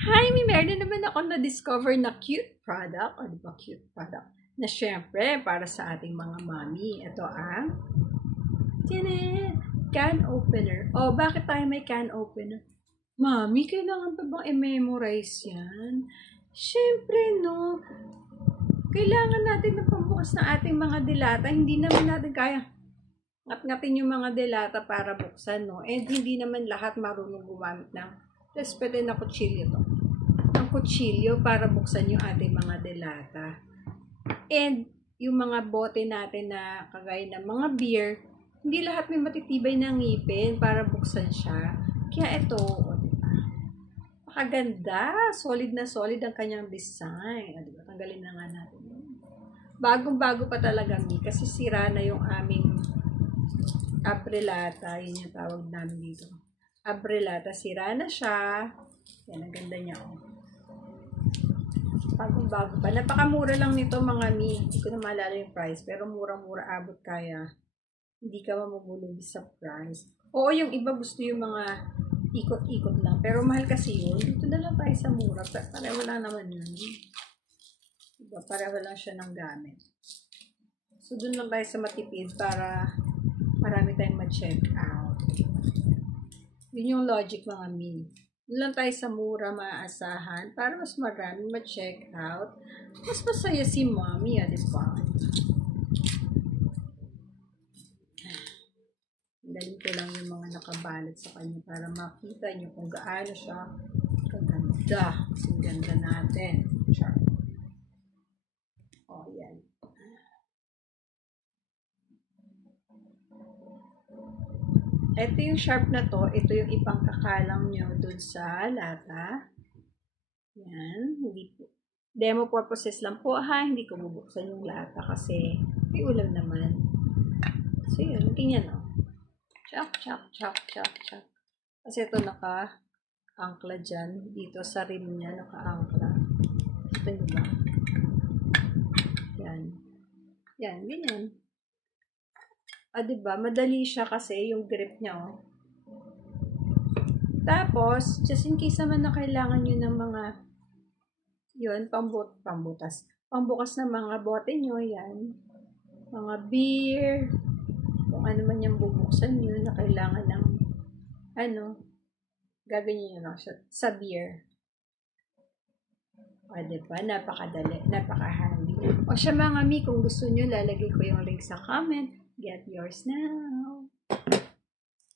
Hi, meron na naman ako na-discover na cute product. O, di ba cute product? Na syempre, para sa ating mga mami. Ito ang can opener. O, bakit tayo may can opener? Mami, kailangan pa bang i-memorize yan? Syempre, no. Kailangan natin na pambukas ng ating mga dilata. Hindi naman natin kaya ngat-ngatin yung mga dilata para buksan, no? And hindi naman lahat marunong gumamit ng pwede na kutsilyo to. Ang kutsilyo para buksan yung ating mga dilata. And yung mga bote natin na kagaya ng mga beer, hindi lahat may matitibay na ngipin para buksan siya. Kaya ito, diba? Makaganda. Solid na solid ang kanyang design. Diba? Tanggalin na nga natin. Bagong-bago pa talaga kasi sira na yung aming abrelata. Yun yung tawag namin dito. Abrelata, sira na siya. Yan, ang ganda niya. Oh. Bagong-bago pa. Napakamura lang nito mga mi. Hindi ko na maalala yung price. Pero murang-mura abot kaya. Hindi ka mamumulubi sa price. Oo, yung iba gusto yung mga ikot-ikot lang. Pero mahal kasi yun. Dito na lang tayo sa mura. Pareho lang naman yun. Diba? Pareho lang siya ng gamit. So, dun lang tayo sa matipid para marami tayong ma-check out. Yun yung logic mga mi. Doon lang tayo sa mura maaasahan para mas marami ma-check out. Mas masaya si mommy, di ba? Dalhin ko lang yung mga nakabalot sa kanya para makita nyo kung gaano siya kaganda. Ang ganda natin. Char. O, yan. Ito yung sharp na to. Ito yung ipangkakalang nyo dun sa lata. Yan. Hindi po. Demo purposes lang po ha. Hindi ko bubuksan yung lata kasi may ulam naman. So yun. Ganyan o. Chak, chak, chak, chak, chak. Kasi ito naka-angkla dyan. Dito sa rim niya naka-angkla. Ito nyo ba? Yan. Yan. Ganyan. Diba? Madali siya kasi yung grip niya, oh. Tapos, just in case naman na kailangan nyo ng mga yun, pambukas ng mga bote nyo, yan. Mga beer, kung ano man yung bubuksan nyo na kailangan ng gaganyan nyo lang siya sa beer. Diba? Napakadali, napaka-handy. O siya mga mi, kung gusto nyo, lalagay ko yung link sa comment. Get yours now.